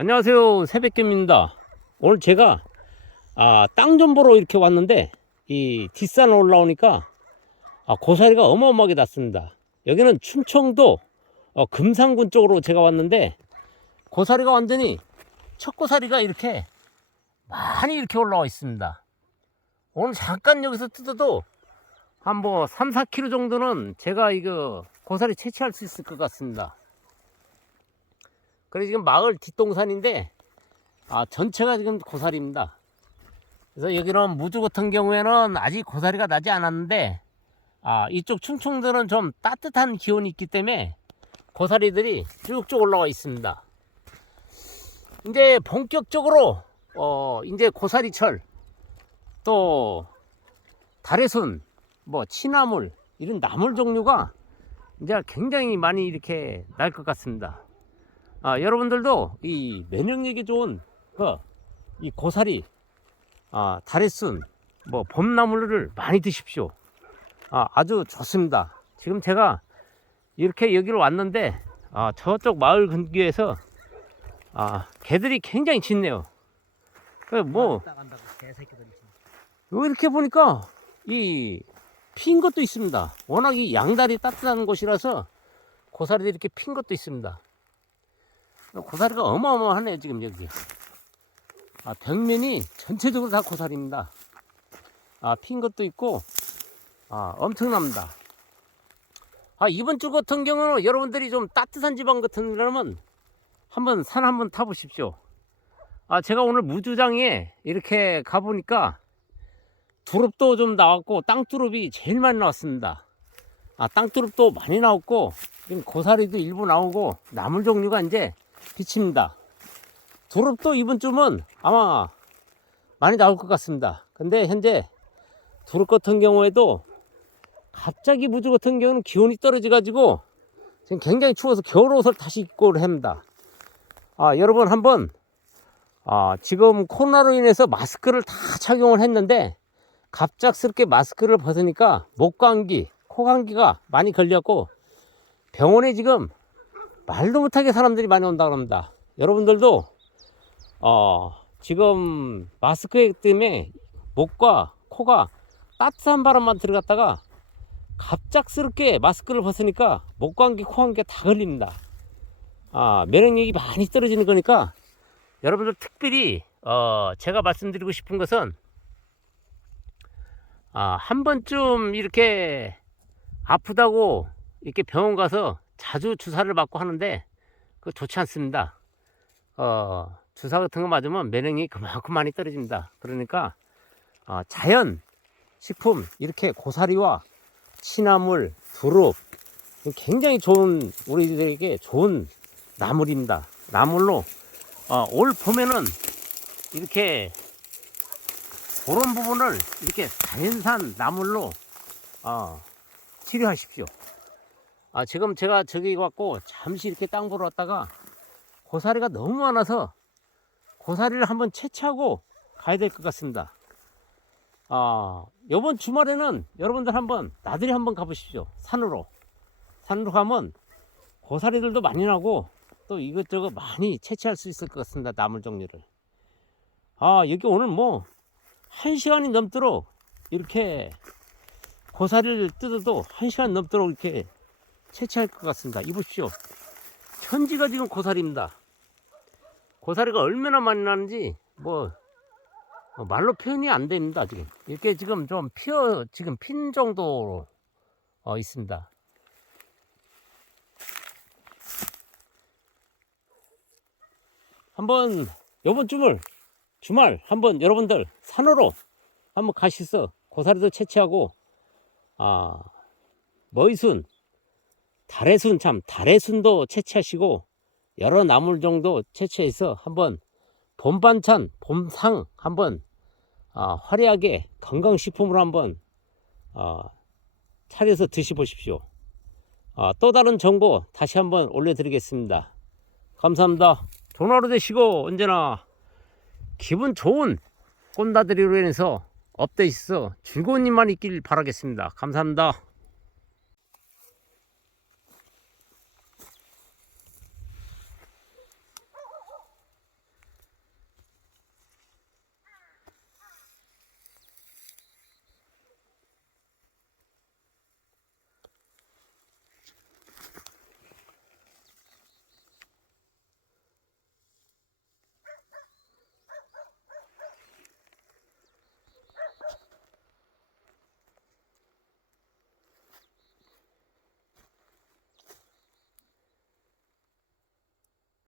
안녕하세요. 새백김입니다. 오늘 제가 아, 땅 좀 보러 이렇게 왔는데 이 뒷산 올라오니까 아, 고사리가 어마어마하게 났습니다. 여기는 춘청도 어, 금산군 쪽으로 제가 왔는데 고사리가 완전히 첫 고사리가 이렇게 많이 이렇게 올라와 있습니다. 오늘 잠깐 여기서 뜯어도 한 뭐 3, 4kg 정도는 제가 이거 고사리 채취할 수 있을 것 같습니다 그래 지금 마을 뒷동산인데 아 전체가 지금 고사리입니다. 그래서 여기는 무주 같은 경우에는 아직 고사리가 나지 않았는데 아 이쪽 충청도는 좀 따뜻한 기온이 있기 때문에 고사리들이 쭉쭉 올라와 있습니다. 이제 본격적으로 어 이제 고사리철 또 달의순 뭐 치나물 이런 나물 종류가 이제 굉장히 많이 이렇게 날 것 같습니다. 아, 여러분들도 이 면역력이 좋은 그이 고사리, 아, 다래순, 뭐 봄나물을 많이 드십시오. 아, 아주 좋습니다. 지금 제가 이렇게 여기로 왔는데 아, 저쪽 마을 근교에서 아, 개들이 굉장히 짖네요. 그 뭐. 요 이렇게 보니까 이 핀 것도 있습니다. 워낙 이 양다리 따뜻한 곳이라서 고사리들이 이렇게 핀 것도 있습니다. 고사리가 어마어마하네요 지금 여기. 아, 벽면이 전체적으로 다 고사리입니다. 아, 핀 것도 있고 아, 엄청납니다. 아, 이번 주 같은 경우는 여러분들이 좀 따뜻한 지방 같은 데라면 한번 산 한번 타보십시오. 아, 제가 오늘 무주장에 이렇게 가보니까 두릅도 좀 나왔고 땅두릅이 제일 많이 나왔습니다. 아, 땅두릅도 많이 나왔고 지금 고사리도 일부 나오고 나물 종류가 이제 비칩니다. 두릅도 이번 주면 아마 많이 나올 것 같습니다. 근데 현재 두릅 같은 경우에도 갑자기 무주 같은 경우는 기온이 떨어져 가지고 지금 굉장히 추워서 겨울 옷을 다시 입고 합니다. 아, 여러분 한번 아, 지금 코로나로 인해서 마스크를 다 착용을 했는데 갑작스럽게 마스크를 벗으니까 목 감기, 코 감기가 많이 걸렸고 병원에 지금 말도 못하게 사람들이 많이 온다고 합니다. 여러분들도 어, 지금 마스크 때문에 목과 코가 따뜻한 바람만 들어갔다가 갑작스럽게 마스크를 벗으니까 목 감기, 코 감기가 다 걸립니다. 아, 면역력이 많이 떨어지는 거니까 여러분들 특별히 어, 제가 말씀드리고 싶은 것은 아, 한 번쯤 이렇게 아프다고 이렇게 병원 가서 자주 주사를 맞고 하는데 그 좋지 않습니다. 어, 주사 같은 거 맞으면 면역력이 그만큼 많이 떨어집니다. 그러니까 어, 자연 식품 이렇게 고사리와 취나물, 두릅 굉장히 좋은 우리들에게 좋은 나물입니다. 나물로 어, 올 봄에는 이렇게 그런 부분을 이렇게 자연산 나물로 어, 치료하십시오. 아, 지금 제가 저기 갖고 잠시 이렇게 땅 보러 왔다가 고사리가 너무 많아서 고사리를 한번 채취하고 가야 될 것 같습니다. 아, 이번 주말에는 여러분들 한번 나들이 한번 가보십시오. 산으로. 산으로 가면 고사리들도 많이 나고 또 이것저것 많이 채취할 수 있을 것 같습니다. 나물 종류를. 아, 여기 오늘 뭐, 한 시간이 넘도록 이렇게 고사리를 뜯어도 한 시간 넘도록 이렇게 채취할 것 같습니다. 이보십시오. 현지가 지금 고사리입니다. 고사리가 얼마나 많이 나는지 뭐 어, 말로 표현이 안 됩니다. 지금 이렇게 지금 좀 피어 지금 핀 정도로 어, 있습니다. 한번 이번 주말 주말 한번 여러분들 산으로 한번 가시서 고사리도 채취하고 아 머이순 달의 순 참 달의 순도 채취하시고 여러 나물 정도 채취해서 한번 봄 반찬 봄상 한번 아, 화려하게 건강식품으로 한번 아, 차려서 드셔보십시오. 아, 또 다른 정보 다시 한번 올려드리겠습니다. 감사합니다. 좋은 하루 되시고 언제나 기분 좋은 꽃나들이로 인해서 업데이트 즐거운 일만 있길 바라겠습니다. 감사합니다.